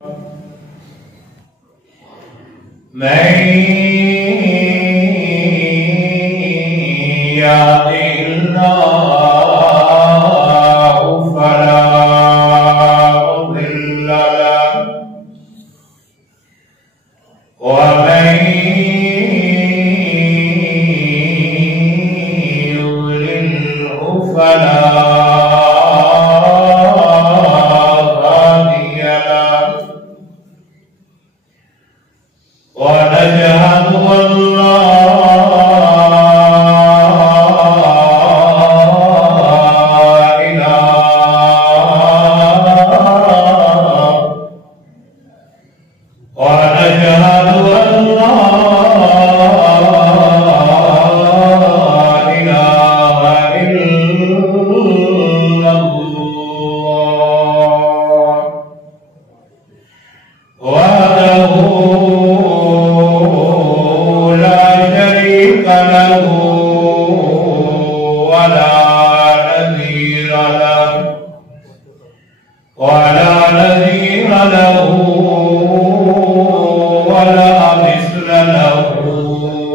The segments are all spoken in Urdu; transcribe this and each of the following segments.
من يهد الله فلا مضل له ومن يضلله فلا هادي له ونشهد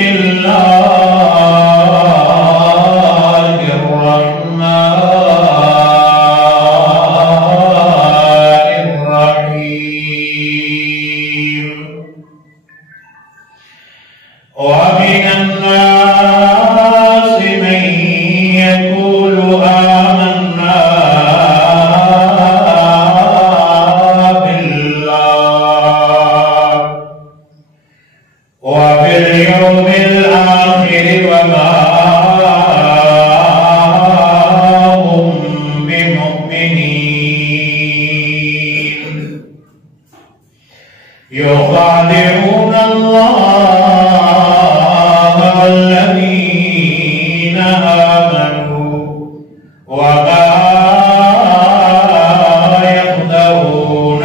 أن لا يخادعون الله والذين آمنوا وما يخدعون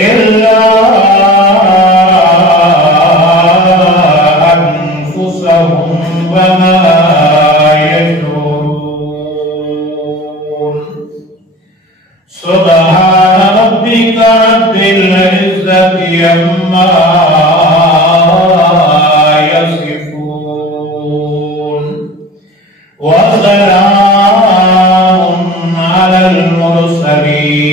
إلا أنفسهم وما يشعرون. سبحان ربك رب العزة عما يصفون وسلام على المرسلين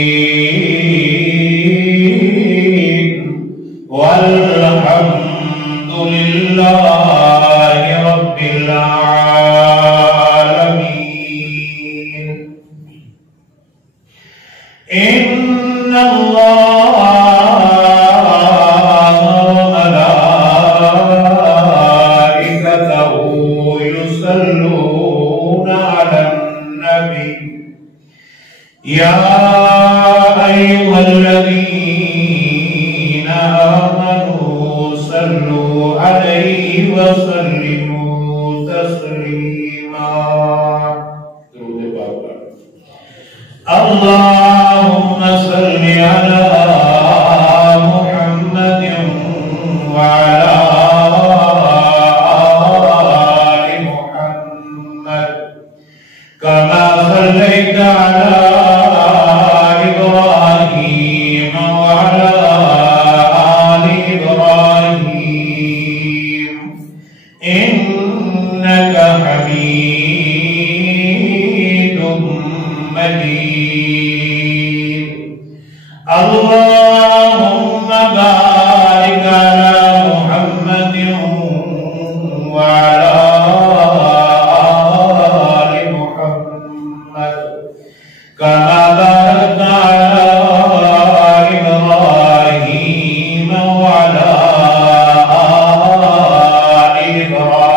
والحمد لله رب العالمين. إن الله وملائكته يصلون على النبي يا أيها الذين آمنوا صلوا عليه وسلموا تسليما. اللهم صل على محمد وعلى آل محمد كما صليت على إبراهيم وعلى آل إبراهيم إنك حميد مجيد. اللهم بارك على محمد وعلى آل محمد كما باركت على إبراهيم وعلى آل إبراهيم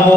2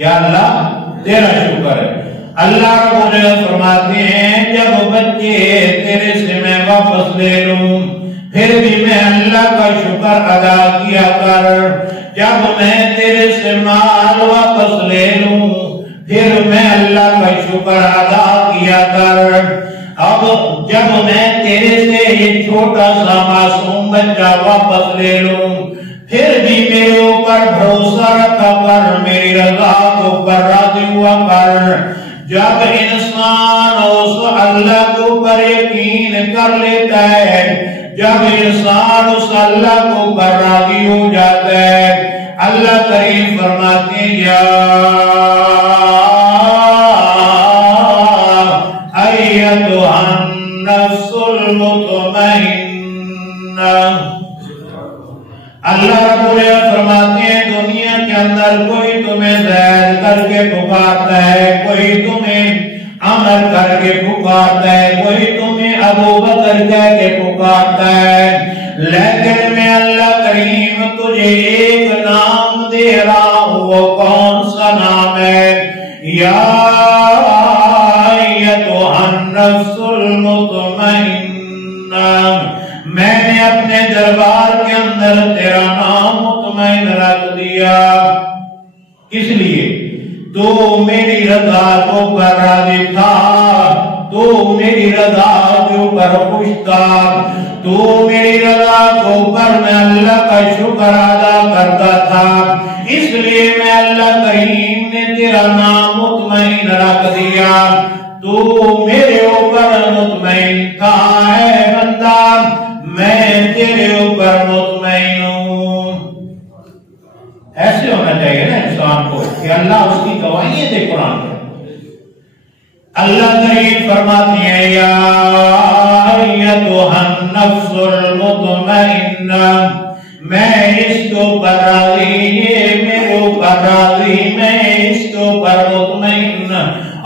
یا اللہ تیرا شکر ہے۔ اللہ رب العزت فرماتے ہیں جب بچے تیرے سے میں واپس لے لوں پھر بھی میں اللہ کا شکر ادا کیا کر، جب میں تیرے سے مال واپس لے لوں پھر میں اللہ کا شکر ادا کیا کر، اب جب میں تیرے سے یہ چھوٹا سا معصوم بچہ واپس لے لوں پھر بھی میرے اوپر بھروسہ رکھا کر، میری رضا کے اوپر راضی ہوا کر۔ جب انسان اس اللہ کے اوپر یقین کر لیتا ہے، جب انسان اس اللہ کے اوپر راضی ہو جاتا ہے، اللہ کریم فرماتے ہیں یا ایتھا النفس المطمئنہ، اللہ رب العزت فرماتے ہیں دنیا کے اندر کوئی تمہیں زید کر کے پکارتا ہے، کوئی تمہیں عمر کر کے پکارتا ہے، کوئی تمہیں ابو بکر کہہ کے پکارتا ہے، لیکن میں اللہ کریم تجھے ایک نام دے رہا ہوں، وہ کون سا نام ہے؟ یا ایتھا النفس المطمئنہ، میں نے اپنے دربار کے اندر تیرا نام مطمئن رکھ دیا، اس لیے تو میری رضا کے اوپر راضی تھا، تو میری رضا کے اوپر خوش تھا، تو میری رضا کے اوپر میں اللہ کا شکر ادا کرتا تھا، اس لیے میں اللہ کریم نے تیرا نام مطمئن رکھ دیا، تو میرے اوپر مطمئن تھا اے بندہ، میں تیرے اوپر مطمئن ہوں۔ ایسے ہونا چاہیے نا انسان کو کہ اللہ اس کی گواہیاں دے قرآن میں۔ اللہ کریم فرماتے ہیں یا ایتھا النفس المطمئنہ، میں اس کے اوپر راضی، یہ میرے اوپر راضی، میں اس کے اوپر مطمئن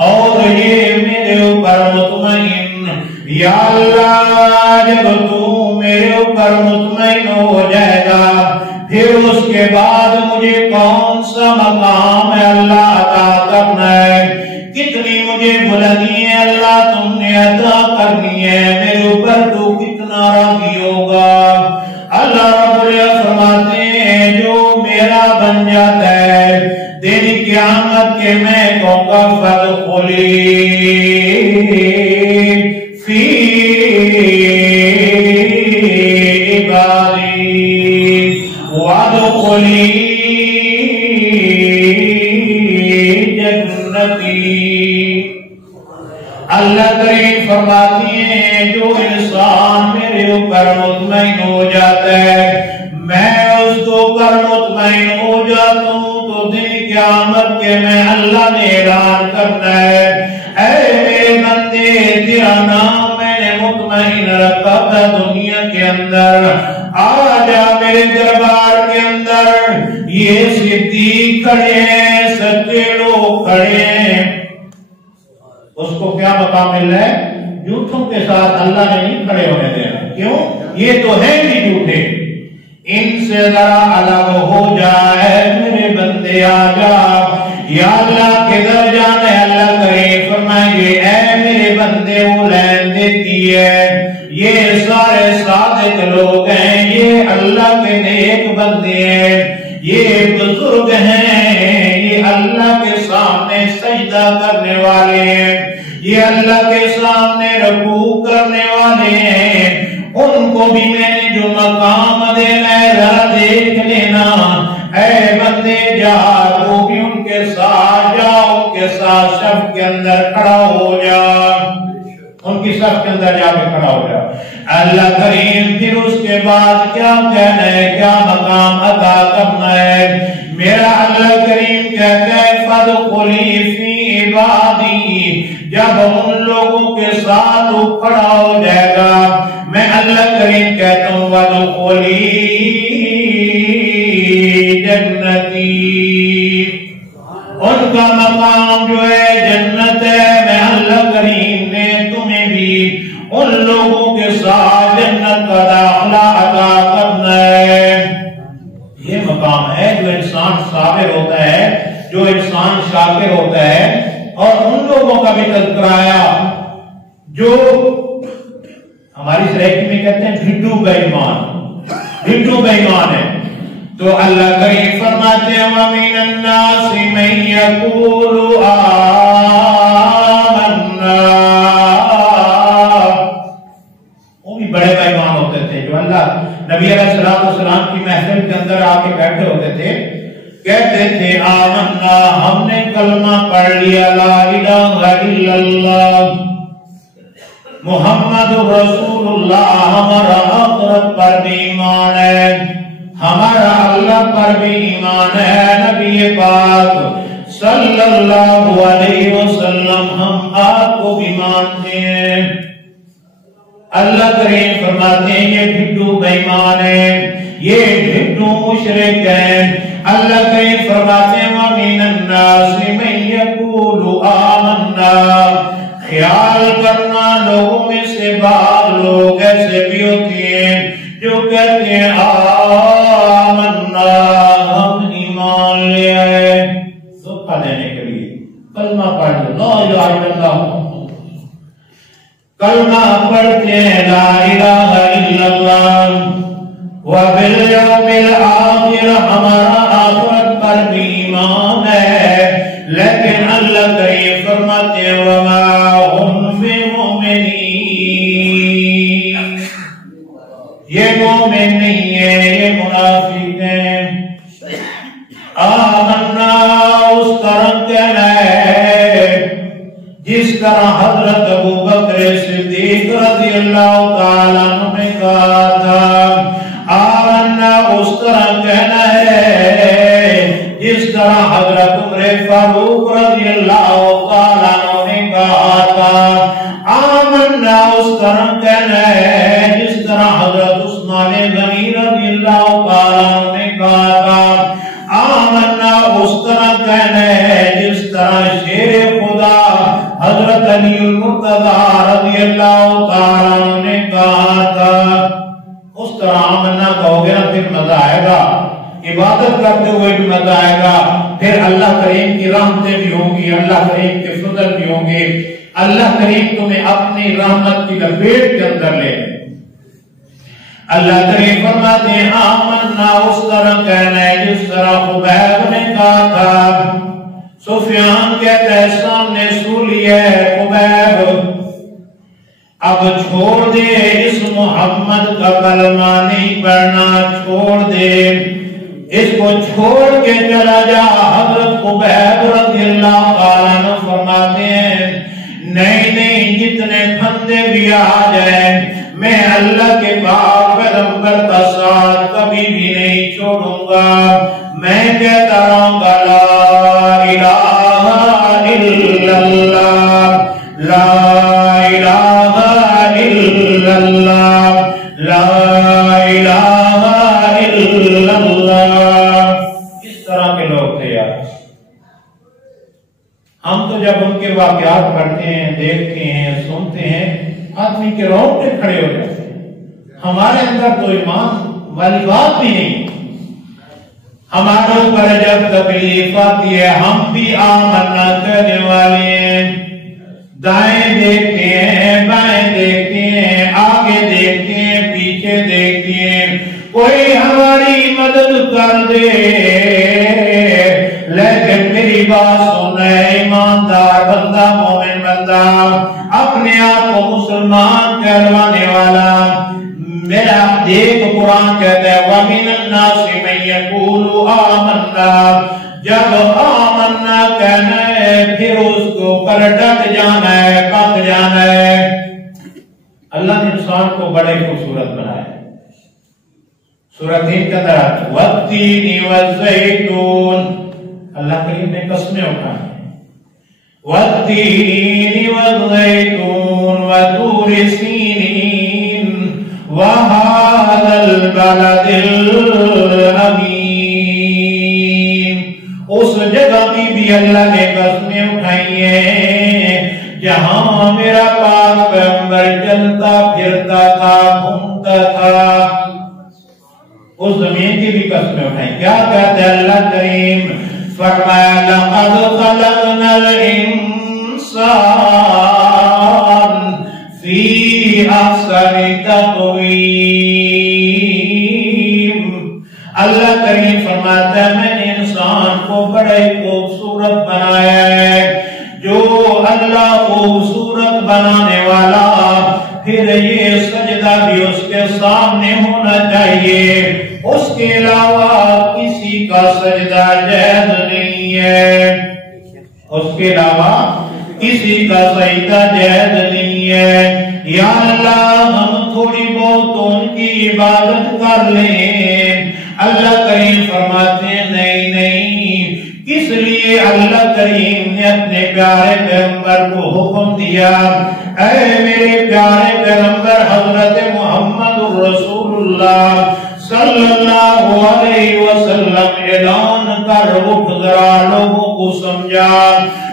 اور یہ میرے اوپر مطمئن، یا اللہ جب تو میرے اوپر مطمئن ہو جائے گا پھر اس کے بعد مجھے کون سا مقام ہے اللہ عطا کرنا ہے، کتنی مجھے بلندی ہے اللہ تم نے عطا کرنی ہے، میرے اوپر تو کتنا راضی ہوگا۔ اللہ رب العزت فرماتے ہیں جو میرا بن جاتا ہے دن قیامت کے میں کہوں گا فادخلی فی عبادی وادخلی جنتی۔ اللہ کریم فرماتی ہیں جو انسان میرے اوپر مطمئن ہو جاتا ہے، میں اس کے اوپر مطمئن ہو جاتا ہوں تو دن قیامت کے میں اللہ نے اعلان کرنا ہے اے میرے بندے تیرا نام میں نے مطمئن رکھا تھا دنیا کے اندر، آ جا میرے دربار کے اندر، یہ صدیق کھڑے ہیں، سچے لوگ کھڑے ہیں، اس کو کیا مقام مل رہا ہے؟ جھوٹوں کے ساتھ اللہ نے نہیں کھڑے ہونے دینا، کیوں؟ یہ تو ہے بھی جھوٹے، ان سے ذرا الگ ہو جائے میرے بندے آ جا، یا اللہ کدھر جانا ہے؟ اللہ کریم فرمائے اے میرے بندے وہ لین دیتی ہے، یہ سارے صادق لوگ ہیں، یہ اللہ کے نیک بندے ہیں، یہ بزرگ ہیں، یہ اللہ کے سامنے سجدہ کرنے والے ہیں، یہ اللہ کے سامنے رکوع کرنے والے ہیں، ان کو بھی میں نے جو مقام دینا ہے ذرا دیکھ لینا، اے بندے جا تو بھی ان کے ساتھ جا، ان کے ساتھ صف کے اندر کھڑا ہو جا، ان کی صف کے اندر جا کے کھڑا ہو جا۔ اللہ کریم پھر اس کے بعد کیا کہنا ہے، کیا مقام عطا کرنا ہے؟ میرا اللہ کریم کہتا ہے فادخلی فی عبادی، جب ان لوگوں کے ساتھ وہ کھڑا ہو جائے گا میں اللہ کریم کہتا ہوں وادخلی جنتی، ان کا مقام جو ہے جنت ہے، میں اللہ کریم نے تمہیں بھی ان لوگوں کے ساتھ جنت کا داخلہ عطا کرنا ہے۔ یہ مقام ہے جو انسان صابر ہوتا ہے، جو انسان شاکر ہوتا ہے، اور ان لوگوں کا بھی تذکرہ آیا جو ہماری سرائکی میں کہتے ہیں بھڈو بے ایمان ہے۔ تو اللہ کریم فرماتے ہیں وَمِنَ النَّاسِ مَن يَقُولُ آمَنَّا، وہ بھی بڑے بے ایمان ہوتے تھے جو اللہ نبی علیہ السلام کی محفل کے اندر آ کے بیٹھے ہوتے تھے، کہتے تھے آمنا، ہم نے کلمہ پڑھ لیا، لا الہ الا اللہ محمد رسول اللہ، ہمارا آخرت پر بھی ایمان ہے، ہمارا اللہ پر بھی ایمان ہے، نبی پاک صلی اللہ علیہ وسلم ہم آپ کو بھی مانتے ہیں۔ اللہ کریم فرماتے ہیں یہ بھڈو بے ایمان ہے، یہ بھڈو مشرک ہے۔ اللہ کریم فرماتے ہیں وَمِنَ النَّاسِ مَن يَقُولُ آمَنَّا، خیال کرنا لوگوں میں سے بعض لوگ ایسے بھی ہوتے ہیں جو کہتے ہیں آمنا، ہم ایمان لے آئے، دھوکہ دینے کے لیے کلمہ پڑھ لا الہ الا اللہ، کلمہ پڑھتے ہیں لا الہ الا اللہ وبالیوم الآخر، ہمارا آخرت پر بھی ایمان ہے، لیکن اللہ کریم فرماتے ہیں وما ہم بمؤمنین، یہ مومن نہیں ہے، یہ منافق ہیں۔ آمنا اس طرح کہنا ہے جس طرح حضرت ابو بکر صدیق رضی اللہ تعالیٰ عنہ نے کہا تھا، آمنا اس طرح کہنا ہے جس طرح حضرت عمر فاروق رضی اللہ تعالیٰ عنہ نے کہا تھا، آمنا اس طرح کہنا ہے جس طرح حضرت عثمان غنی رضی اللہ تعالیٰ عنہ نے کہا تھا، آمنا اس طرح کہنا ہے جس طرح شیر خدا حضرت علی المرتضی رضی اللہ تعالیٰ عنہ نے کہا تھا۔ اس طرح آمنا کہو گے نا پھر مزہ آئے گا، عبادت کرتے ہوئے بھی مزہ آئے گا، پھر اللہ کریم کی رحمتیں بھی ہوں گی، اللہ کریم کے فضل بھی ہوں گے، اللہ کریم تمہیں اپنی رحمت کی لپیٹ کے اندر لے۔ اللہ کریم فرماتے ہیں آمنا اس طرح کہنا ہے جس طرح خبیب نے کہا تھا۔ سفیان کہتا ہے سامنے سولی ہے خبیب، اب چھوڑ دے اس محمد کا کلمہ نہیں پڑھنا، چھوڑ دے اس کو، چھوڑ کے چلا جا۔ حضرت خبیب رضی اللہ تعالیٰ عنہ فرماتے ہیں نہیں جتنے پھندے بھی آ جائیں میں اللہ کے پاک پیغمبر کا ساتھ کبھی بھی نہیں چھوڑوں گا، میں کہتا رہوں گا لا الہ الا اللہ، لا الہ الا اللہ، لا الہ الا اللہ۔ اس طرح کے لوگ تھے یار۔ ہم تو جب ان کے واقعات پڑھتے ہیں، دیکھتے ہیں، سنتے ہیں، آدمی کے رونگٹے کھڑے ہو جاتے ہیں۔ ہمارے اندر تو ایمان والی بات بھی نہیں، ہمارے اوپر جب تکلیف آتی ہے ہم بھی آمنا کہنے والے ہیں، دائیں دیکھتے ہیں، بائیں دیکھتے ہیں، آگے دیکھتے ہیں، پیچھے دیکھتے ہیں، کوئی ہماری مدد کر دے، لیکن میری بات سن ہے ایماندار بندہ، مومن بندہ، اپنے آپ کو مسلمان کہلوانے والا، میرا دیکھ قرآن کہتا ہے وَمِنَ النَّاسِ مَن يَقُولُ آمَنَّا، جب آمنا کہنا ہے پھر اس کو پر ڈٹ جانا ہے، پک جانا ہے۔ اللہ نے انسان کو بڑے خوبصورت بنایا۔ سورۃ تین کے اندر وَالتِّينِ وَالزَّيْتُونِ، اللہ کریم نے قسمیں اٹھائی، وَالتِّينِ وَالزَّيْتُونِ وَطُورِ سِينِينَ وَهَذَا الْبَلَدِ الْأَمِينِ، اس جگہ بھی اللہ نے قسمیں اٹھائی ہیں جہاں میرا پاک پیغمبر چلتا پھرتا تھا، گھومتا تھا، اس زمین کی بھی قسمیں اٹھائی۔ کیا کہتے ہیں اللہ کریم فرمایا لقد خلقنا الانسان فی احسن تقویم. اللہ کریم فرماتا ہے میں نے انسان کو بڑے خوبصورت بنایا ہے. جو اللہ خوبصورت بنانے والا پھر یہ سجدہ بھی اس کے سامنے ہونا چاہیے، اس کے علاوہ کسی کا سجدہ جائز نہیں ہے، اس کے علاوہ کسی کا سجدہ جائز نہیں ہے. یا اللہ ہم تھوڑی بہت ان کی عبادت کر لیں. اللہ کریم فرماتے ہیں نہیں نہیں. کس لیے اللہ کریم نے اپنے پیارے پیغمبر کو حکم دیا، اے میرے پیارے پیغمبر حضرت محمد رسول اللہ صلی اللہ علیہ وسلم اعلان کر، اٹھ ذرا لوگوں کو سمجھا،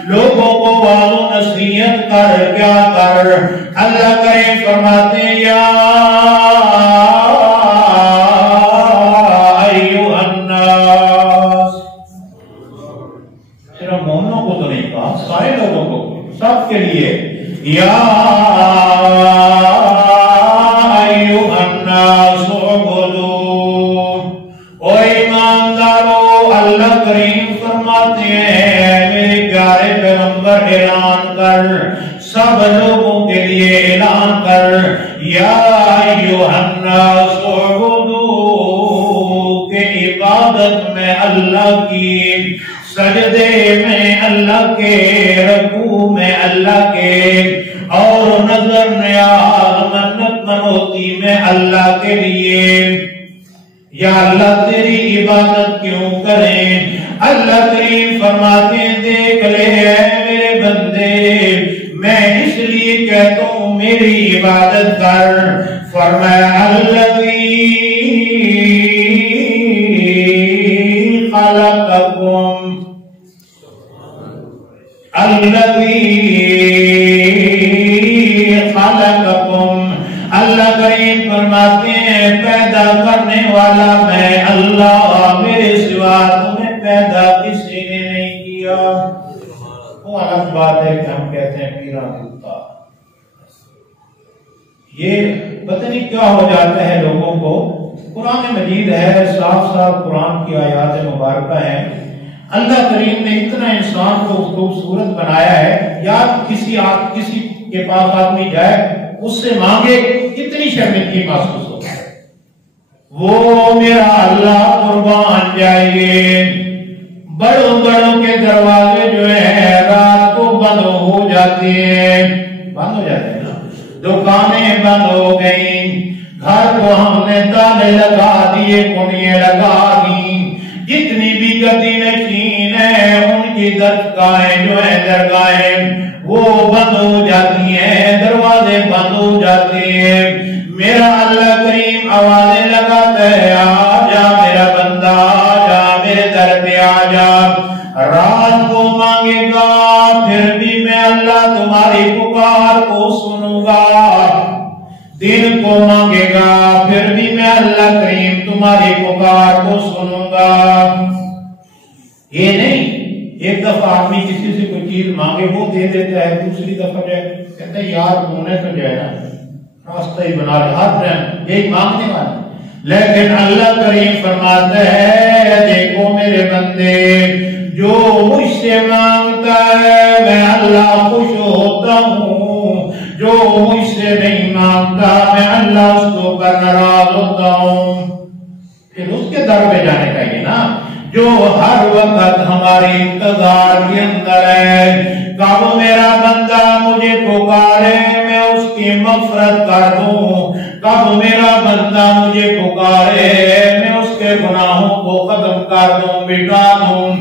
لوگوں کو واضح نصیحت کر. کیا کر؟ اللہ کریم فرماتے ہیں یا ایھا الناس. صرف مومنوں کو تو نہیں کہا، سارے لوگوں کو، سب کے لیے. یا ایھا الناس اعبدوا. او ایماندارو، اللہ کریم فرماتے ہیں میرے پیارے پیغمبر اعلان کر، سب لوگوں کے لیے اعلان کر، یا ایھا الناس اعبدوا، کہ عبادت میں اللہ کی، سجدے میں اللہ کے، رکوع میں اللہ کے، اور نظر نیاز منت منوتی میں اللہ کے لیے. یا اللہ تیری عبادت کیوں کریں؟ اللہ کریم فرماتے ہیں دیکھ لے اے میرے بندے، میں اس لیے کہتا ہوں میری عبادت کر. فرمایا الذی خلقکم، الذی خلقکم. اللہ کریم فرماتے ہیں پیدا کرنے والا میں اللہ، میرے سوا تمہیں پیدا کسی نے نہیں کیا. وہ الگ بات ہے کہ ہم کہتے ہیں پیرا دیتا. یہ پتہ نہیں کیا ہو جاتا ہے لوگوں کو. قرآن مجید ہے، صاف صاف قرآن کی آیات مبارکہ ہیں. اللہ کریم نے اتنا انسان کو خوبصورت بنایا ہے. یا کسی کے پاس آدمی جائے اس سے مانگے کتنی شرمندگی محسوس ہوتا ہے. وہ میرا اللہ قربان جائیے، بڑوں بڑوں کے دروازے جو ہیں رات کو بند ہو جاتے ہیں، بند ہو جاتے ہیں نا، دکانیں بند ہو گئیں، گھر کو ہم نے تالے لگا دیے، کنڈیاں لگا دی. جتنی بھی گدی نشین ہیں ان کی درگاہیں جو ہیں درگاہیں وہ بند ہو جاتی ہیں، دروازے بند ہو جاتے ہیں. میرا اللہ کریم آوازیں لگاتا ہے آجا میرا بندہ، آجا میرے در پہ آجا. رات کو مانگے گا پھر بھی میں اللہ تمہاری پکار کو سنوں گا. دن کو مانگے گا پھر بھی میں اللہ کریم تمہاری پکار کو سنوں گا. یہ نہیں ایک دفعہ آدمی کسی سے کوئی چیز مانگے وہ دے دیتا ہے، دوسری دفعہ جائے کہتا ہے یار تو نے تو جو ہے نا راستہ ہی بنا لیا، ہر ٹائم یہی مانگنے والا. لیکن اللہ کریم فرماتا ہے دیکھو میرے بندے، جو مجھ سے مانگتا ہے میں اللہ خوش ہوتا ہوں، جو مجھ سے نہیں مانگتا میں اللہ اس کو پر ناراض ہوتا ہوں. پھر اس کے در پہ جانے چاہیے نا، جو ہر وقت ہمارے انتظار کے اندر ہے. کب میرا بندہ مجھے پکارے میں اس کی مغفرت کر دوں، کب میرا بندہ مجھے پکارے میں اس کے گناہوں کو ختم کر دوں، مٹا دوں.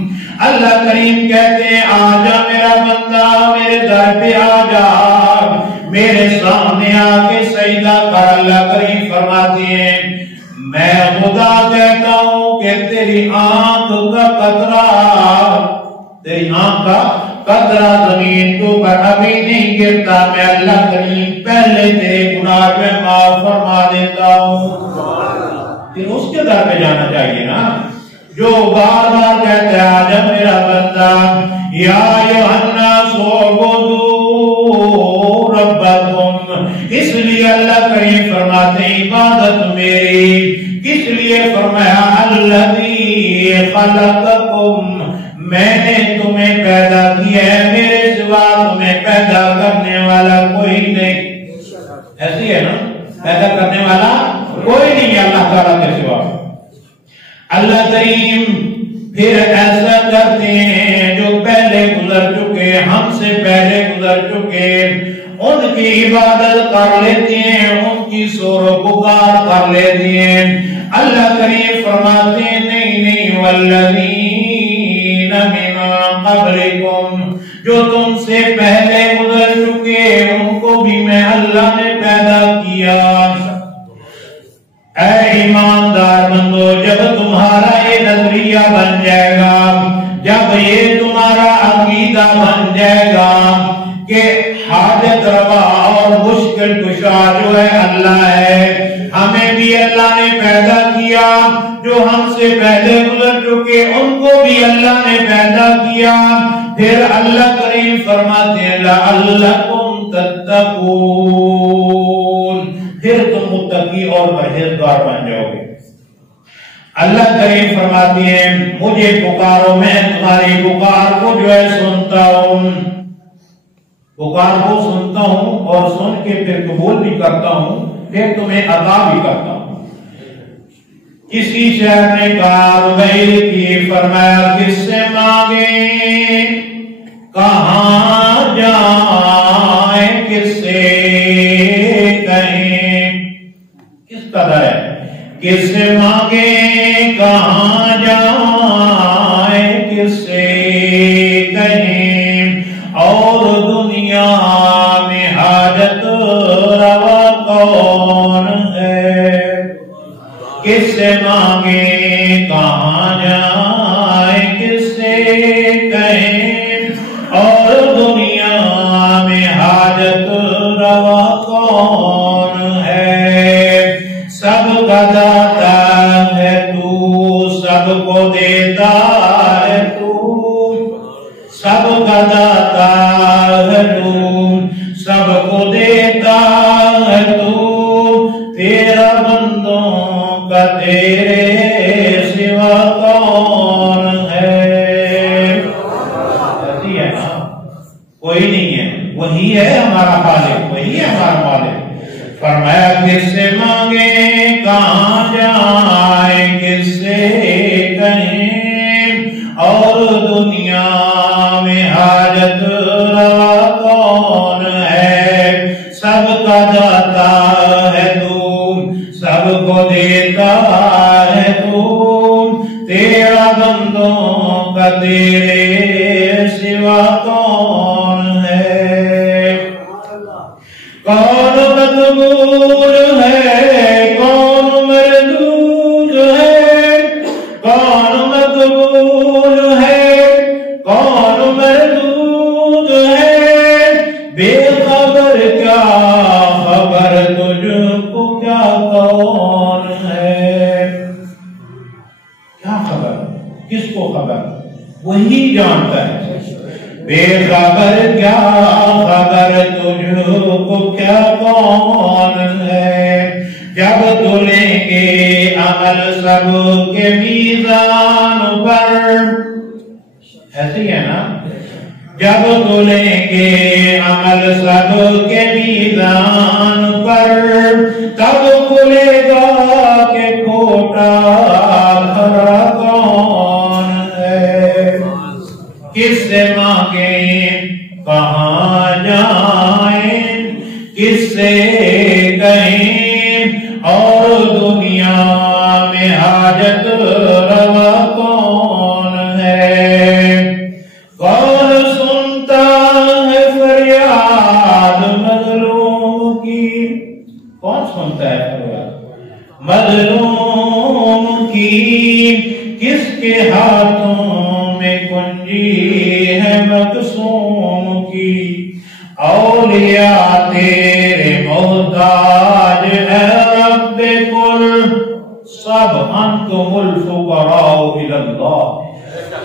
اللہ کریم کہتے ہیں آجا میرا بندہ میرے در پہ آجا، میرے سامنے آ کے سجدہ کر. اللہ کریم فرماتے ہیں میں خدا کہتا ہوں کہ تیری آنکھ کا قطرہ، تیری آنکھ کا قطرہ زمین کے اوپر ابھی نہیں گرتا، میں اللہ کریم پہلے تیرے گناہ میں معاف فرما دیتا ہوں. پھر اس کے در پہ جانا چاہیے نا. جو بار بار کہتے ہیں آجا میرا بندہ یا الناس اعبدوا ربکم، اس لیے اللہ کریم فرماتے ہیں عبادت میری، کس لیے فرمایا الذی خلقکم، میں نے تمہیں پیدا کیا ہے، میرے سوا تمہیں پیدا کرنے والا کوئی نہیں۔ ایسی ہے نا، پیدا کرنے والا کوئی نہیں اللہ تعالیٰ کے سوا۔ اللہ کریم پھر ایسا کرتے ہیں جو پہلے گزر چکے، ہم سے پہلے گزر چکے، ان کی عبادت کر لیتے ہیں، ان کی سور و پکار کر لیتے ہیں۔ اللہ کریم فرماتے ہیں نہیں والذین من قبلکم، جو تم سے پہلے گزر چکے ان کو بھی میں اللہ نے پیدا کیا۔ اے ایماندار بندو، جب تمہارا یہ نظریہ بن جائے گا، جب یہ تمہارا عقیدہ بن جائے گا کہ حاجت روا اور مشکل کشا جو ہے اللہ ہے، ہمیں بھی اللہ نے پیدا کیا، جو ہم سے پہلے گزر چکے ان کو بھی اللہ نے پیدا کیا، پھر اللہ کریم فرماتے ہیں لعلکم تتقون، پھر تم متقی اور پرہیزگار بن جاؤ گے۔ اللہ کریم فرماتے ہیں مجھے پکارو، میں تمہاری پکار کو جو ہے سنتا ہوں، پکار کو سنتا ہوں اور سن کے پھر قبول بھی کرتا ہوں، پھر تمہیں عطا بھی کرتا ہوں۔ کسی شہر نے کاروائی کی، فرمایا کس سے مانگیں، کہاں جائیں، کس سے کہیں، کس قدر ہے، کس سے مانگیں، کہاں جائیں، کس سے کہیں، اور دنیا میں حاجت روا کون ہے، کس سے مانگیں، کہاں جائیں، کس سے کہیں، اور دنیا میں حاجت روا کون ہے، سب کا داتا ہے تو، سب کو دیتا ہے تو، سب کا داتا ہے تو، سب کو دیتا ہے تو، تیرا بندوں کا تیرے سوا کون ہے، ایسی ہے نا، کوئی نہیں ہے، وہی ہے ہمارا خالق، وہی ہے ہمارا مالک۔ فرمایا کس سے مانگیں، کہاں جائیں، کس سے کہیں، اور دنیا میں حاجت روا کون ہے، سب کا داتا ہے تو، سب کو دیتا ہے تو، تیرا بندوں کا تیرے سوا کون ہے، کون مقبول ہے، کون مردود ہے، کون مقبول ہے، کون مردود ہے، بے خبر کیا خبر تجھ کو کیا کون ہے، کیا خبر، کس کو خبر، وہی جانتا ہے، بے خبر کیا خبر تجھ کو کیا کون ہے، جب تلیں گے عمل سب کے میزان پر، ایسی ہے نا، جب تلیں گے عمل سب کے میزان پر، تب کھلے گا کہ کھوٹا کھرا کون ہے، کس سے مانگیں، کہاں جائیں، کس سے کہیں، اور دنیا میں حاجت روا کون ہے، کون سنتا ہے فریاد مظلوم کی، کون سنتا ہے فریاد مظلوم کی، کس کے ہاتھوں میں کنجی ہے مقسوم کی، اولیاء تیرے محتاج ہے رب کل، سب انتم الفقراء الی اللہ۔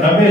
90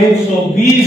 120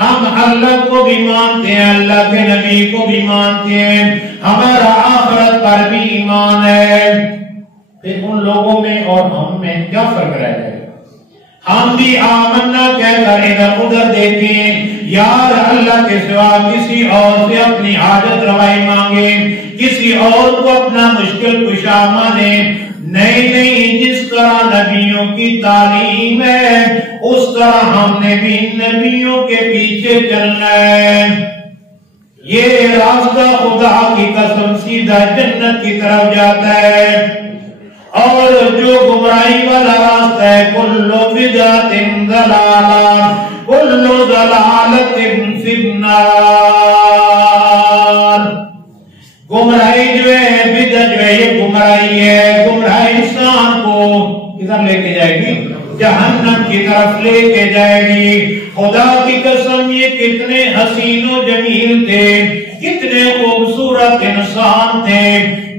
ہم اللہ کو بھی مانتے ہیں، اللہ کے نبی کو بھی مانتے ہیں، ہمارا آخرت پر بھی ایمان ہے، پھر ان لوگوں میں اور ہم میں کیا فرق رہ گئے؟ ہم بھی آمنا کہہ کر ادھر ادھر دیکھیں، یار اللہ کے سوا کسی اور سے اپنی حاجت روائی مانگے، کسی اور کو اپنا مشکل کشا مانے، نہیں، جس طرح نبیوں کی تعلیم ہے اس طرح ہم نے بھی نبیوں کے پیچھے چلنا ہے۔ یہ راستہ خدا کی قسم سیدھا جنت کی طرف جاتا ہے، اور جو گمراہی والا راستہ ہے کل بدعۃ ضلالہ کل ضلالۃ فی النار، گمراہی جو ہے بدعت جو ہے یہ گمراہی ہے، گمراہی انسان کو کدھر لے کے جائے گی؟ جہنم کی طرف لے کے جائے گی۔ خدا کی قسم یہ کتنے حسین و جمیل تھے، کتنے خوبصورت انسان تھے،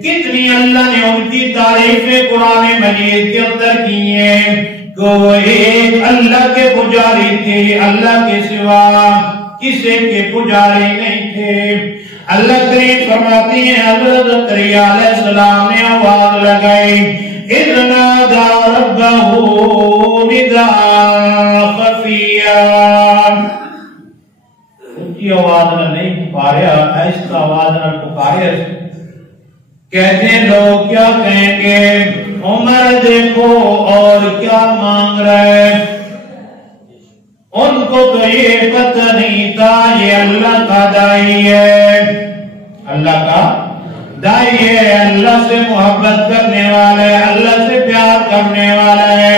کتنی اللہ نے ان کی تعریفیں قرآن مجید کے اندر کی ہیں کہ وہ ایک اللہ کے پجاری تھے، اللہ کے سوا کسی کے پجاری نہیں تھے۔ اللہ کریم فرماتے ہیں حضرت زکریا علیہ السلام نے آواز لگائی، اذ نادى ربه نداء خفيا، اونچی آواز نہ نہیں پکارے، آہستہ آواز نہ پکارے۔ کہتے ہیں لوگ کیا کہیں گے، عمر دیکھو اور کیا مانگ رہے، ان کو تو یہ پتہ نہیں تھا یہ اللہ کا دائی ہے، اللہ کا دائی ہے، اللہ سے محبت کرنے والا ہے، اللہ سے پیار کرنے والا ہے۔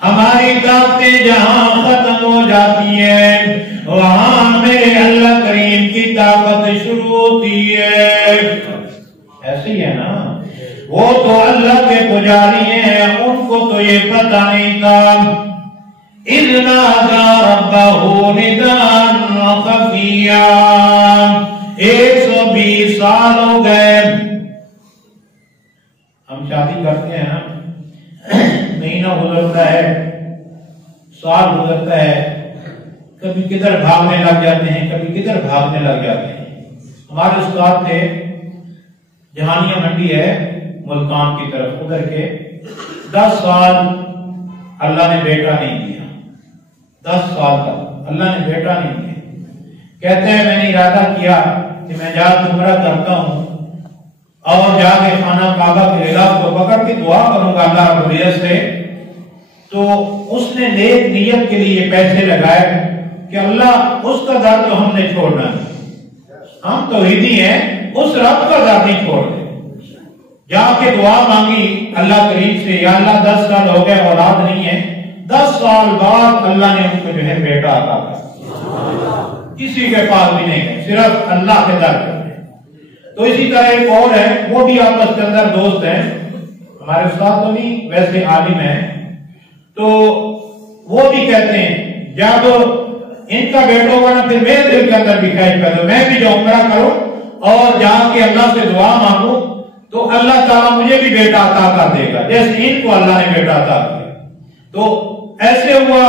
ہماری طاقتیں جہاں ختم ہو جاتی ہیں وہاں میرے اللہ کریم کی طاقت شروع ہوتی ہے۔ ایسے ہی ہے نا، وہ تو اللہ کے پجاری ہیں، ان کو تو یہ پتہ نہیں تھا۔ اذ نادى ربه نداء خفيا، 120 سال ہو گئے، ہم شادی کرتے ہیں نا، مہینہ گزرتا ہے، سال گزرتا ہے، کبھی کدھر بھاگنے لگ جاتے ہیں، کبھی کدھر بھاگنے لگ جاتے ہیں۔ ہمارے استاد تھے، جہانیہ منڈی ہے ملتان کی طرف، ادھر کے 10 سال اللہ نے بیٹا نہیں دیا، 10 سال تک اللہ نے بیٹا نہیں دیا۔ کہتے ہیں میں نے ارادہ کیا کہ میں جا کے عمرہ کرتا ہوں اور جا کے خانہ کعبہ کے غلاف کو پکڑ کے دعا کروں گا اللہ رب العزت سے، تو اس نے نیک نیت کے لیے پیسے لگائے کہ اللہ اس کا در تو ہم نے چھوڑنا ہے، ہم توحیدی ہیں، اس رب کا در نہیں چھوڑتے۔ جا کے دعا مانگی اللہ کریم سے، یا اللہ 10 سال ہو گئے اولاد نہیں ہے، 10 سال بعد اللہ نے ان کو جو ہے بیٹا عطا کیا، کسی کے پاس بھی نہیں ہے، صرف اللہ کے در پر۔ تو اسی طرح ایک اور ہے، وہ بھی آپس کے اندر دوست ہیں، ہمارے استاد تو نہیں ویسے عالم ہیں، تو وہ بھی کہتے ہیں جب ان کا بیٹا ہوگا نا پھر میرے دل کے اندر بھی خواہش پیدا، میں بھی جو عمرہ کروں اور جا کے اللہ سے دعا مانگوں تو اللہ تعالیٰ مجھے بھی بیٹا عطا کر دے گا جیسے ان کو اللہ نے بیٹا عطا کیا۔ تو ایسے ہوا،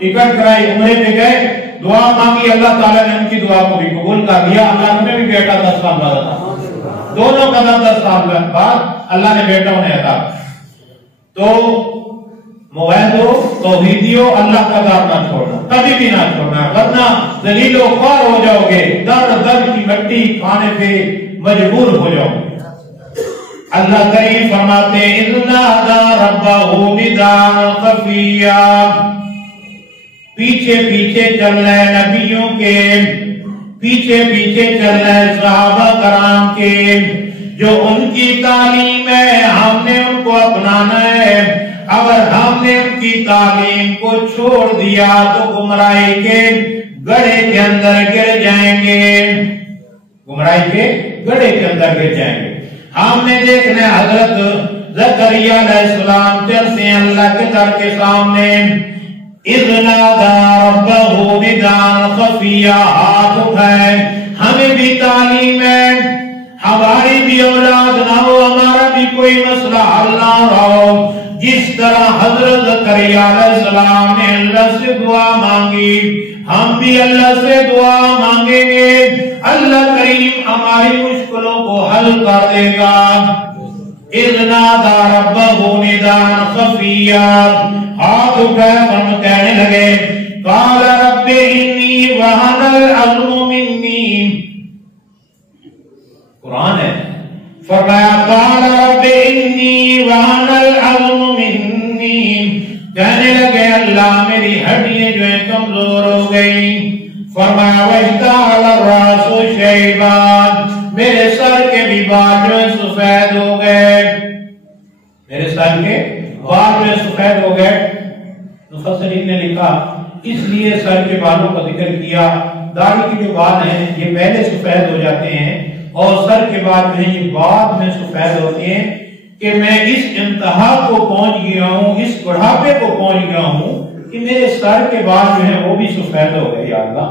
ٹکٹ کرائی، عمرے پہ گئے، دعا مانگی، اللہ تعالیٰ نے ان کی دعا کو بھی قبول کر لیا، اللہ نے بھی بیٹا 10 سال بعد عطا، دونوں کا 10 سال بعد اللہ نے بیٹا انہیں عطا کیا۔ تو موحدو، توحیدیو، اللہ کا در نہ چھوڑنا، کبھی بھی نہ چھوڑنا، ورنہ ذلیل و خوار ہو جاؤ گے، در در کی مٹی کھانے پہ مجبور ہو جاؤ گے۔ اللہ کریم فرماتے ہیں اذ نادى ربه نداء خفيا، پیچھے پیچھے چل رہے نبیوں کے، پیچھے پیچھے چل رہے صحابہ کرام کے، جو ان کی تعلیم ہے ہم نے ان کو اپنانا ہے۔ اگر ہم نے ان کی تعلیم کو چھوڑ دیا تو گمراہی کے گڑھے کے اندر گر جائیں گے، گمراہی کے گڑھے کے اندر گر جائیں گے۔ ہم نے دیکھنا ہے حضرت زکریا علیہ السلام چلتے ہیں اللہ کے در کے سامنے، اذ نادى ربه نداء خفيا، ہاتھ اٹھائے، ہمیں بھی تعلیم ہے، ہماری بھی اولاد نہ ہو، ہمارا بھی کوئی مسئلہ حل نہ ہو، جس طرح حضرت زکریا علیہ السلام نے اللہ سے دعا مانگی، ہم بھی اللہ سے دعا مانگیں گے، اللہ کریم ہماری مشکلوں کو حل کر دے گا۔ اِذْ نَادَى رَبَّهُ نِدَاءً خَفِيًّا، ہاتھ اٹھائے ہم کہنے لگے قَالَ رَبِّ إِنِّي وَهَنَ الْعَظْمُ مِنِّي، قرآن ہے، فرمایا قَالَ رَبِّ إِنِّي وَهَنَ الْعَظْمُ مِنِّي، کہنے لگے اللہ میری ہڈیاں جو ہیں کمزور ہو گئی۔ فرمایا وَاشْتَعَلَ الرَّأْسُ شَيْبًا، میرے سر کے بھی بال جو ہیں سفید ہو گئے، میرے سر کے بال جو ہیں سفید ہو گئے۔ مفسرین نے لکھا اس لیے سر کے بالوں کا ذکر کیا، داڑھی کے جو بال ہیں یہ پہلے سفید ہو جاتے ہیں اور سر کے بال جو ہیں یہ بعد میں سفید ہوتے ہیں، کہ میں اس انتہا کو پہنچ گیا ہوں، اس بڑھاپے کو پہنچ گیا ہوں کہ میرے سر کے بال جو ہیں وہ بھی سفید ہو گئے۔ یا اللہ،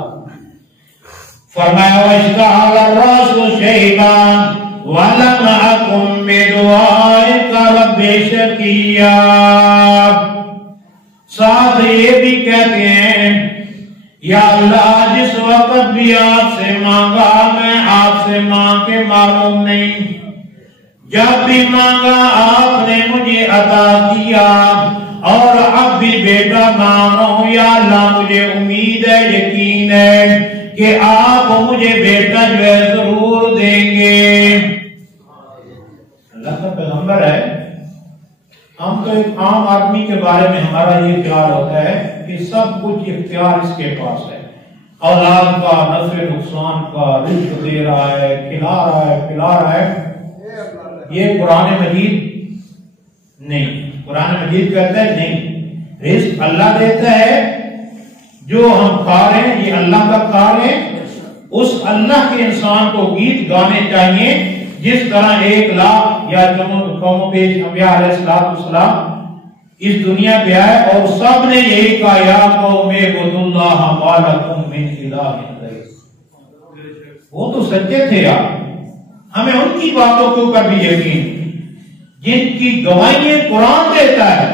فرمایا وَاشْتَعَلَ الرَّأْسُ شَيْبًا وَلَمْ أَكُن بِدُعَائِكَ رَبِّ شَقِيًّا، ساتھ یہ بھی کہتے ہیں یا اللہ جس وقت بھی آپ سے مانگا میں آپ سے مانگ کے معلوم نہیں، جب بھی مانگا آپ نے مجھے عطا کیا، اور اب بھی بیٹا مانگ رہا ہوں یا اللہ مجھے امید ہے، یقین ہے کہ آپ مجھے بیٹا جو ہے ضرور دیں گے۔ اللہ کا پیغمبر ہے، ہم تو ایک عام آدمی کے بارے میں ہمارا یہ خیال ہوتا ہے کہ سب کچھ اختیار اس کے پاس ہے، اولاد کا، نفع نقصان کا، رزق دے رہا ہے، کھلا رہا ہے، پلا رہا ہے۔ یہ قرآن مجید نہیں، قرآن مجید کہتا ہے نہیں، رزق اللہ دیتا ہے، جو ہم کھا رہے ہیں یہ اللہ کا کار ہے، اس اللہ کے انسان کو گیت گانے چاہیے جس طرح 1,00,000 یا قوم پیش انبیاء علیہ السلام اس دنیا پہ آئے اور سب نے یہی کہا یا قوم اعبدوا اللہ ما لکم من الہ غیرہ، وہ تو سچے تھے یار، ہمیں ان کی باتوں کے اوپر بھی یقین جن کی گواہیاں قرآن دیتا ہے۔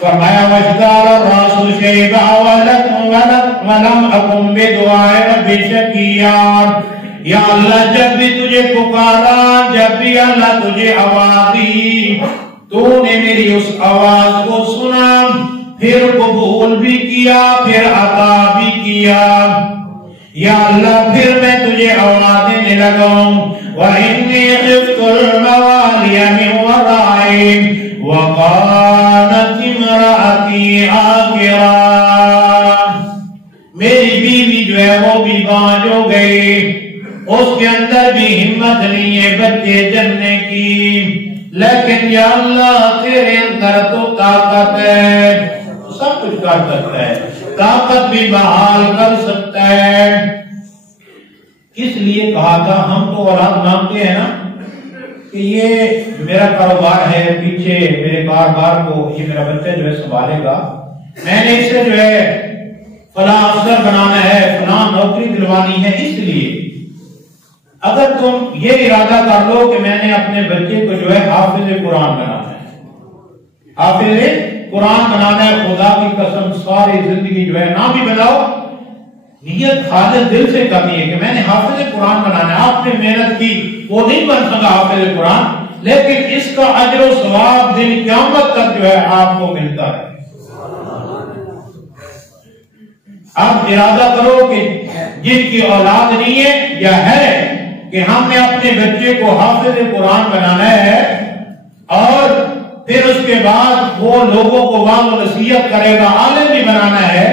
فرمایا وَاشْتَعَلَ الرَّأْسُ شَيْبًا وَلَمْ أَكُن بِدُعَائِكَ رَبِّ شَقِيًّا، یا اللہ جب بھی تجھے پکارا، جب بھی اللہ تجھے آواز دی، تو نے میری اس آواز کو سنا، پھر قبول بھی کیا، پھر عطا بھی کیا۔ یا اللہ پھر میں تجھے آواز دینے لگا ہوں وَإِنِّي خِفْتُ الْمَوَالِيَ مِن وَرَائِي وَكَانَتِ امْرَأَتِي عَاقِرًا، میری بیوی جو ہے وہ بھی بانجھ ہو گئی، اس کے اندر بھی ہمت نہیں ہے بچے جننے کی، لیکن یا اللہ تیرے اندر تو طاقت ہے، سب کچھ کر سکتا ہے، طاقت بھی بحال کر سکتا ہے۔ اس لیے کہا تھا ہم تو اولاد مانگتے ہیں نا کہ یہ میرا کاروبار ہے، پیچھے میرے کاروبار کو یہ میرا بچہ جو ہے سنبھالے گا، میں نے اسے جو ہے فلاں افسر بنانا ہے، فلاں نوکری دلوانی ہے۔ اس لیے اگر تم یہ ارادہ کر لو کہ میں نے اپنے بچے کو جو ہے حافظ قرآن بنانا ہے، حافظ قرآن بنانا ہے، خدا کی قسم ساری زندگی جو ہے نہ بھی بناؤ، نیت خالص دل سے کرنی ہے کہ میں نے حافظ قرآن بنانا ہے، آپ نے محنت کی وہ نہیں بن سکا حافظ قرآن، لیکن اس کا اجر و ثواب دن قیامت تک جو ہے آپ کو ملتا ہے۔ اب ارادہ کرو کہ جن کی اولاد نہیں ہے یا ہے کہ ہم نے اپنے بچے کو حافظ قرآن بنانا ہے، اور پھر اس کے بعد وہ لوگوں کو وعظ و نصیحت کرے گا، عالم بھی بنانا ہے،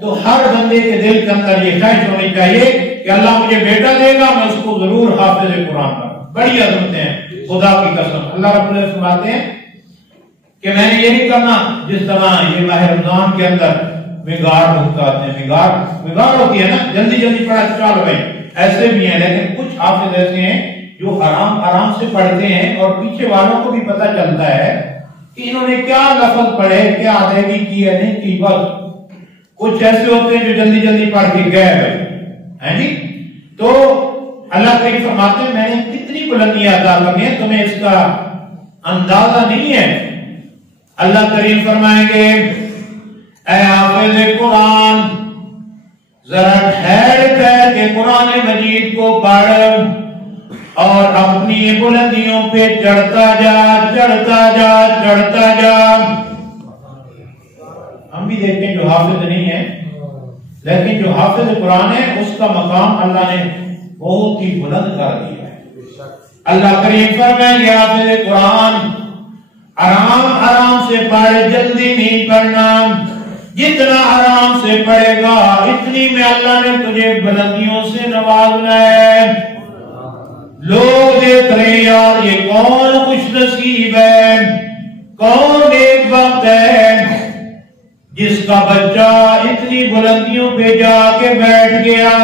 تو ہر بندے کے دل کے اندر یہ خواہش ہونی چاہیے کہ اللہ مجھے بیٹا دے گا، میں اس کو ضرور حافظ قرآن بناؤں۔ بڑی عظمتیں ہیں خدا کی قسم، اللہ رب العزت فرماتے ہیں کہ میں نے یہ نہیں کرنا جس طرح یہ ماہ رمضان کے اندر مگار بھگتاتے ہیں، مگار ہوتی ہے نا، جلدی جلدی پڑھا چال بھائی، ایسے بھی ہیں، لیکن کچھ حافظ ایسے ہیں جو آرام سے پڑھتے ہیں اور پیچھے والوں کو بھی پتہ چلتا ہے کہ انہوں نے کیا لفظ پڑھے، کیا ادائیگی کی ہے نہیں کی، بس کچھ ایسے ہوتے ہیں جو جلدی جلدی پڑھ کے گئے ہیں جی۔ تو اللہ تعالی فرماتے ہیں میں نے کتنی بلندیاں عطا کرنی ہے، تمہیں اس کا اندازہ نہیں ہے۔ اللہ کریم فرمائیں گے اے حافظ قرآن ذرا ٹھہر کر کے قرآن مجید کو پڑھ اور اپنی بلندیوں پہ چڑھتا جا چڑھتا جا چڑھتا جا. ہم بھی دیکھیں جو حافظ نہیں ہے لیکن جو حافظ قرآن ہے اس کا مقام اللہ نے بہت ہی بلند کر دیا ہے. اللہ کریم فرمائے کہ حافظ قرآن آرام آرام سے پڑھ، جلدی نہیں پڑھنا، جتنا آرام سے پڑھے گا اتنی میں اللہ نے تجھے بلندیوں سے نوازنا ہے. لوگ دیکھ رہے یار یہ کون خوش نصیب ہے، کون نیک بخت ہے جس کا بچہ اتنی بلندیوں پہ جا کے بیٹھ گیا،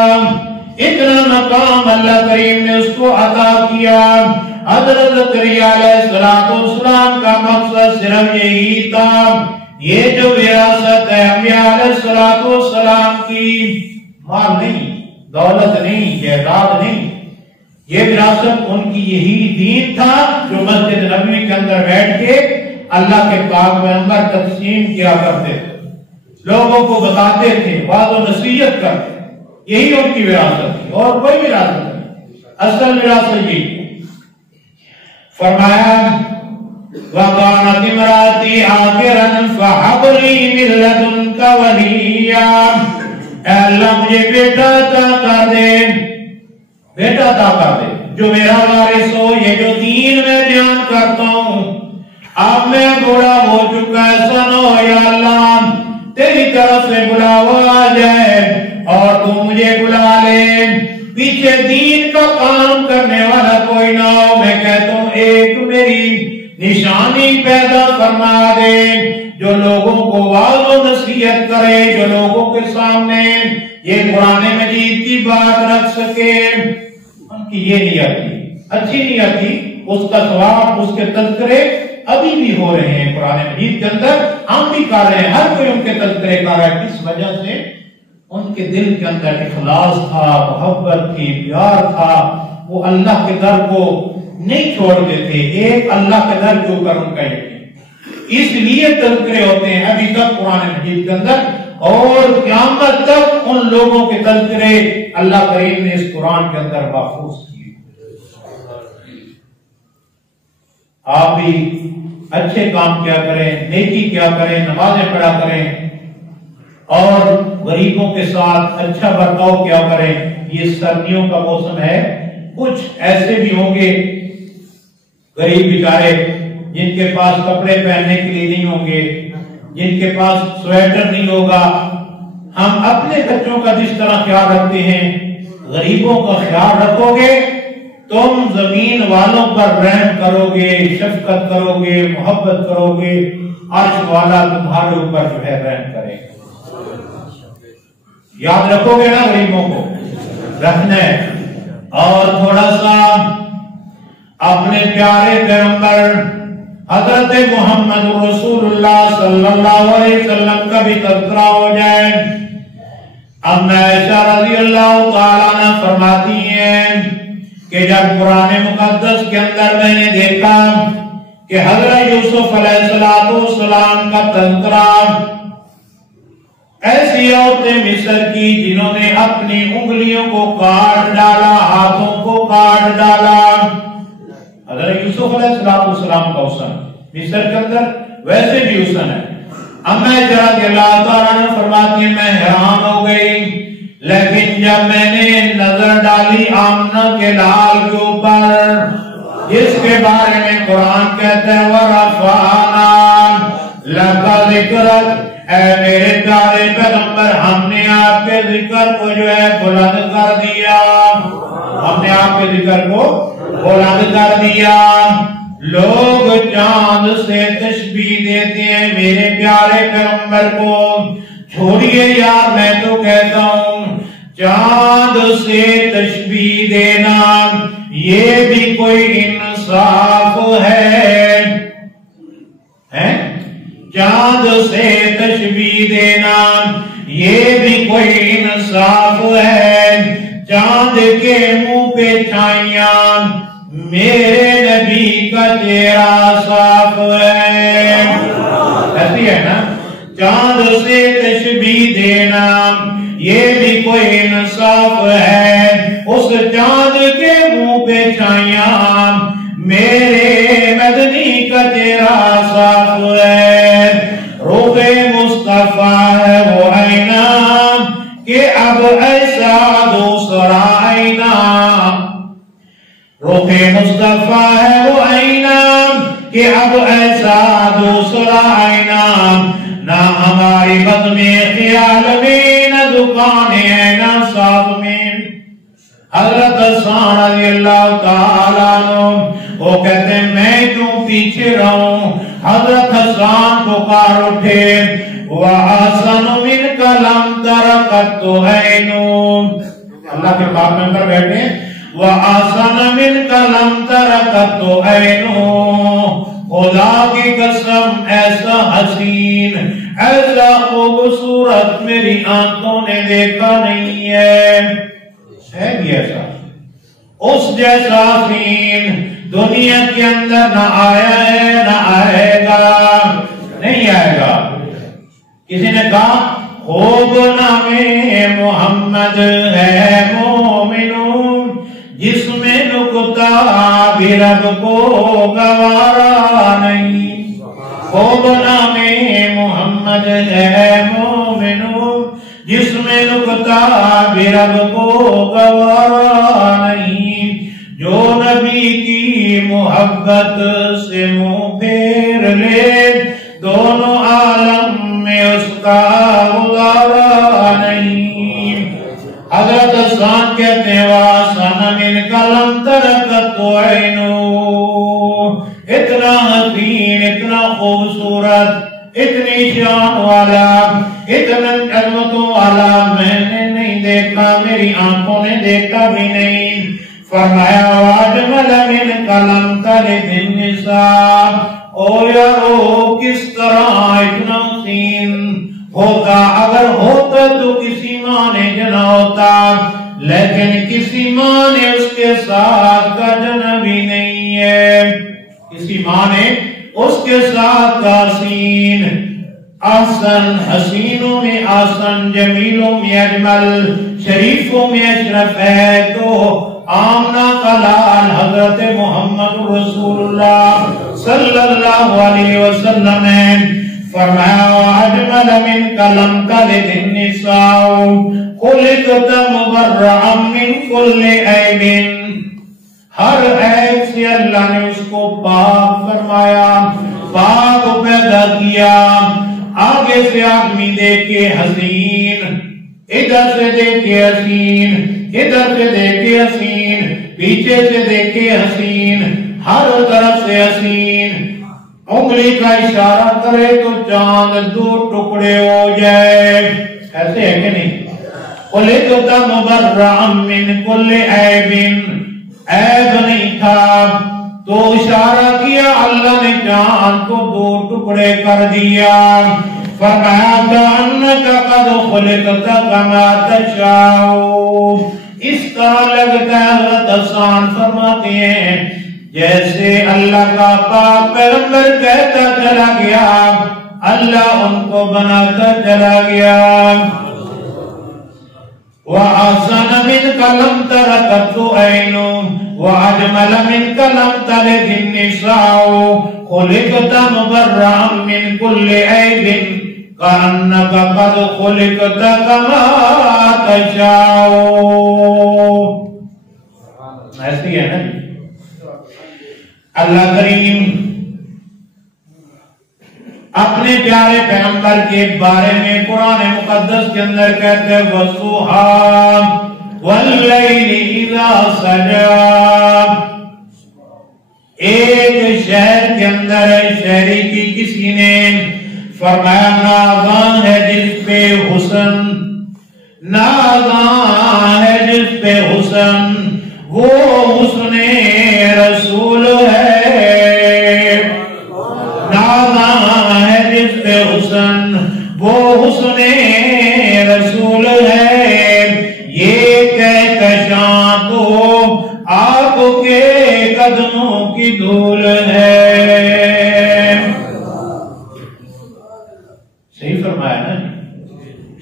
اتنا مقام اللہ کریم نے اس کو عطا کیا. حضرت زکریا علیہ السلام کا مقصد صرف یہی تھا، یہ جو وراثت ہے انبیاء علیہ السلام کی، مال نہیں، دولت نہیں، جائیداد نہیں، یہ وراثت ان کی یہی دین تھا جو مسجد نبوی کے اندر بیٹھ کے اللہ کے پاک پیغمبر تقسیم کیا کرتے تھے، لوگوں کو بتاتے تھے، واعظ و نصیحت کرتے. یہی ان کی وراثت تھی اور کوئی وراثت نہیں، اصل وراثت یہی. فرمایا وَقَانَتِ امْرَأَتِي عَاقِرًا فَهَبْ لِي مِن لَّدُنكَ وَلِيًّا. اے اللہ مجھے بیٹا عطا کر دے، بیٹا عطا کر دے جو میرا وارث ہو. یہ جو دین میں بیان کرتا ہوں اب میں بوڑھا ہو چکا، ایسا نہ ہو یا اللہ تیری طرف سے بلاوا آ جائے اور تو مجھے بلا لے، پیچھے دین کا کام کرنے والا کوئی نہ ہو. میں کہتا ہوں ایک میری نشانی پیدا فرما دے جو لوگوں کو واعظ و نصیحت کرے، جو لوگوں کے سامنے یہ قرآن مجید کی بات رکھ سکے. ان کی یہ نیت تھی، اچھی نیت تھی، اس کا ثواب، اس کے تذکرے ابھی بھی ہو رہے ہیں قرآن مجید کے اندر، ہم بھی کر رہے ہیں، ہر کوئی ان کے تذکرے کر رہا ہے. کس وجہ سے؟ ان کے دل کے اندر اخلاص تھا، محبت تھی، پیار تھا، وہ اللہ کے در کو نہیں چھوڑتے تھے. ایک اللہ کے در کے اوپر ان کا یقین، اس لیے تذکرے ہوتے ہیں ابھی تک قرآن مجید کے اندر، اور قیامت تک ان لوگوں کے تذکرے اللہ کریم نے اس قرآن کے اندر محفوظ کیے. آپ بھی اچھے کام کیا کریں، نیکی کیا کریں، نمازیں پڑھا کریں اور غریبوں کے ساتھ اچھا برتاؤ کیا کریں. یہ سردیوں کا موسم ہے، کچھ ایسے بھی ہوں گے غریب بیچارے جن کے پاس کپڑے پہننے کے لیے نہیں ہوں گے، جن کے پاس سویٹر نہیں ہوگا. ہم اپنے بچوں کا جس طرح خیال رکھتے ہیں غریبوں کا خیال رکھو گے، تم زمین والوں پر رحم کرو گے، شفقت کرو گے، محبت کرو گے، عرش والا تمہارے اوپر جو ہے رحم کرے گا. یاد رکھو گے نا، غریبوں کو رکھنا ہے. اور تھوڑا سا اپنے پیارے پیغمبر حضرت محمد رسول اللہ صلی اللہ علیہ وسلم کا بھی تذکرہ ہو جائے. اب عائشہ رضی اللہ تعالیٰ عنہ فرماتی ہیں کہ جب قرآن مقدس کے اندر میں نے دیکھا کہ حضرت یوسف علیہ السلام کا تذکرہ، ایسی عورتیں مصر کی جنہوں نے اپنی انگلیوں کو کاٹ ڈالا، ہاتھوں کو کاٹ ڈالا. حضرت یوسف علیہ السلام کا حسن مصر کے اندر ویسے بھی حسن ہے. اما رضی اللہ تعالیٰ عنہ فرماتی ہیں میں حیران ہو گئی، لیکن جب میں نے نظر ڈالی آمنہ کے لال کے اوپر جس کے بارے میں قرآن کہتا ہے وَرَفَعْنَا لَكَ ذِكْرَكَ، اے میرے پیارے پیغمبر ہم نے آپ کے ذکر کو جو ہے بلند کر دیا، ہم نے آپ کے ذکر کو بلند کر دیا. لوگ چاند سے تشبیہ دیتے ہیں میرے پیارے پیغمبر کو، چھوڑیے یار میں تو کہتا ہوں چاند سے تشبیہ دینا یہ بھی کوئی انصاف ہے؟ چاند سے تشبیہ دینا یہ بھی کوئی انصاف ہے؟ چاند کے منہ پہ چھائیاں میرے نبی کا چہرہ صاف ہے. ایسی ہے نا، چاند سے سے تشبیہ دینا یہ بھی کوئی انصاف ہے؟ اس چاند کے منہ پہ چھائیاں میرے مدنی کا چہرہ صاف ہے، روح مصطفیٰ ہے وہ آئینہ کہ اب ایسا دوسرا آئینہ، روح مصطفیٰ ہے وہ آئینہ کہ اب ایسا دوسرا آئینہ، نہ ہماری بد میں خیال میں نہ دکانیں ہیں نہ صاف میں۔ حضرت حسان رضی اللہ تعالیٰ عنہ وہ کہتے ہیں میں کیوں پیچھے رہوں؟ حضرت حسان پکار اٹھے وَأَحْسَنُ مِنْكَ لَمْ تَرَ قَطُّ عَيْنٌ، اللہ کے پاک ممبر بیٹھے وَأَحْسَنُ مِنْكَ لَمْ تَرَ قَطُّ عَيْنٌ، خدا کی قسم ایسا حسین ایسا خوبصورت میری آنکھوں نے دیکھا نہیں ہے بھی ایسا، اس جیسا حسین دنیا کے اندر نہ آیا ہے نہ آئے گا، نہیں آئے گا۔ کسی نے کہا خوب نام محمد ہے مومنون جس میں نکتا بھی رب کو گوارا نہیں، خوب نام محمد ہے مومنون جس میں نکتا بھی رب کو گوارا نہیں، جو نبی کی محبت سے منہ پھیر لے دونوں عالم میں اس کا گزارا نہیں۔ حضرت حسان کہتے ہیں وَأَحْسَنَ مِنْكَ لَمْ تَرَ قَطُّ عَيْنٌ، اتنا حسین اتنا خوبصورت اتنی شان والا اتنا عظمتوں والا میں نے نہیں دیکھا، میری آنکھوں نے دیکھا بھی نہیں۔ فرمایا وَأَجْمَلَ مِنْكَ لَمْ تَلِدِ النِّسَاء، او یارو کس طرح اتنا حسین ہوتا، اگر ہوتا تو کسی ماں نے جنا ہوتا، لیکن کسی ماں نے اس کے ساتھ کا جنا بھی نہیں ہے، کسی ماں نے اس کے ساتھ کا حسین احسن، حسینوں میں احسن، جمیلوں میں اجمل، شریفوں میں اشرف ہے تو آمنہ کا لال حضرت محمد رسول اللہ صلی اللہ علیہ وسلم ہے۔ فرمایا وَأَجْمَلَ مِنْكَ لَمْ تَلِدِ النِّسَاءُ خُلِقْتَ مُبَرَّأً مِنْ كُلِّ عَيْبٍ، ہر عیب سے اللہ نے اس کو پاک فرمایا، پاک پیدا کیا۔ آگے سے آدمی دیکھے حسین، ادھر سے دیکھے حسین، ادھر سے دیکھے حسین، پیچھے سے دیکھے حسین، ہر طرف سے حسین، انگلی کا اشارہ کرے تو چاند دو ٹکڑے ہو جائے، ایسے ہے کہ نہیں؟ خُلِقْتَ مُبَرَّأً مِنْ كُلِّ عَيْبٍ، عیب نہیں تھا تو اشارہ کیا اللہ نے چاند کو دو ٹکڑے کر دیا۔ فرمایا كَأَنَّكَ قَدْ خُلِقْتَ كَمَا تَشَاءُ، اس طرح لگتا ہے حضرت حسان فرماتے ہیں جیسے اللہ کا پاک پیغمبر کہتا چلا گیا اللہ ان کو بناتا چلا گیا۔ وَأَحْسَنَ مِنْكَ لَمْ تَرَ قَطُّ عَيْنٌ وَأَجْمَلَ مِنْكَ لَمْ تَلِدِ النِّسَاءُ خُلِقْتَ مُبَرَّأً مِنْ كُلِّ عَيْبٍ كَأَنَّكَ قَدْ خُلِقْتَ كَمَا تَشَاءُ، ایسی ہے نا اللہ کریم اپنے پیارے پیغمبر کے بارے میں قرآن مقدس کے اندر کہتے ہیں وَالضُّحَىٰ وَاللَّيْلِ إِذَا سَجَىٰ، ایک شہر کے اندر شہری کی کسی نے فرمایا نازاں ہے جس پہ حسن، نازاں ہے جس پہ حسن، وہ حسن رسول ہے، نازاں ہے جس پہ حسن وہ حسن رسول ہے، یہ کہکشاں تو آپ کے قدموں کی دھول ہے۔ صحیح فرمایا نا،